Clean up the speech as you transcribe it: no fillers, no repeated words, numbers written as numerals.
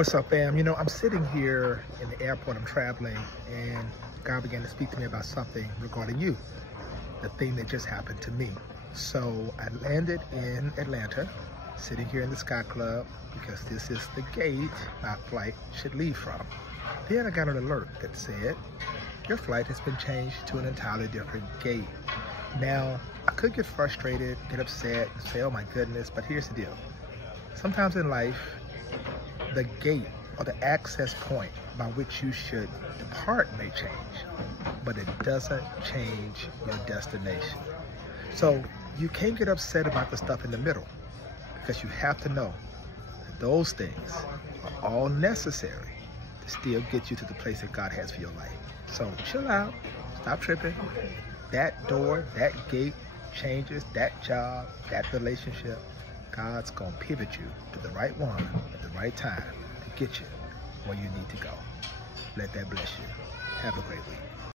What's up, fam? You know, I'm sitting here in the airport, I'm traveling, and God began to speak to me about something regarding you, the thing that just happened to me. So I landed in Atlanta, sitting here in the Sky Club, because this is the gate my flight should leave from. Then I got an alert that said, your flight has been changed to an entirely different gate. Now, I could get frustrated, get upset, and say, oh my goodness, but here's the deal. Sometimes in life, the gate or the access point by which you should depart may change, but it doesn't change your destination. So you can't get upset about the stuff in the middle, because you have to know that those things are all necessary to still get you to the place that God has for your life. So chill out, stop tripping. That door, that gate changes, that job, that relationship, God's gonna pivot you to the right one at the right time to get you where you need to go. Let that bless you. Have a great week.